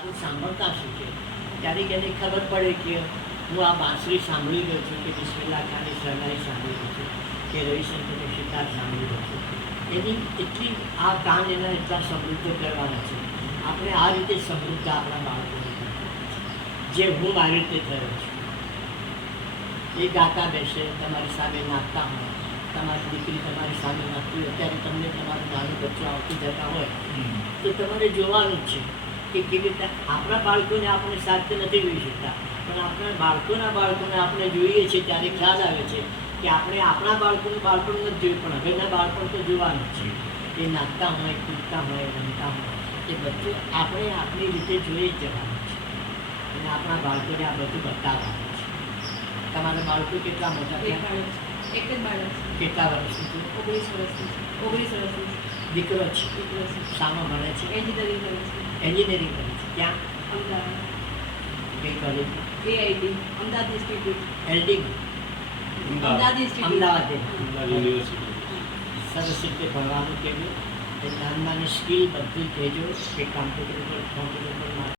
મારું સાંભળતા શીખે ક્યારેક એને ખબર પડે કે હું આ બાંસરી સાંભળી ગયો છું કે બિસ્મિલ્લા ખાની શરણાઈ સાંભળી ગયો છું કે રવિશંકરને સિદ્ધાર્થ સાંભળી ગયો છું. એની એટલી આ કાન એના એટલા સમૃદ્ધ કરવાના છે. આપણે આ રીતે સમૃદ્ધ આપણા બાળકોને જે હું મારી રીતે થયો છું. એ ગાતા બેસે તમારી સામે નાખતા હોય તમારી દીકરી તમારી સામે નાખતી હોય ત્યારે તમને તમારું નાનું બચ્ચું આવતી જતા હોય તો તમારે જોવાનું જ છે. કે કેવી રીતે આપણા બાળકોને આપણે સાથે નથી જોઈ શકતા. પણ આપણા બાળકોના બાળકોને આપણે જોઈએ છીએ ત્યારે ખ્યાલ આવે છે કે આપણે આપણા બાળકોનું બાળપણ નથી જોયું પણ હવેના બાળપણ તો જોવાનું છે. એ નાચતા હોય કૂદતા હોય રમતા હોય એ બધું આપણે આપણી રીતે જોઈ જવાનું છે. અને આપણા બાળકોને આ બધું બતાવવાનું છે. તમારા બાળકો કેટલા મોટા કેટલા વર્ષનું છે? ઓગણીસ વર્ષનું છે. ઓગણીસ વર્ષનું છે. દીકરો છે દીકરો ભણે છે એન્જિનિયરિંગ કરે છે એન્જિનિયરિંગ કરે છે ક્યાં અમદાવાદ કઈ college AIT Ahmedabad institute LD Ahmedabad Ahmedabad university સરસ રીતે ભણવાનું કેવું એ નાની નાની સ્કિલ બધી કહેજો કે કમ્પ્યુટર પર કોમ્પ્યુટર પર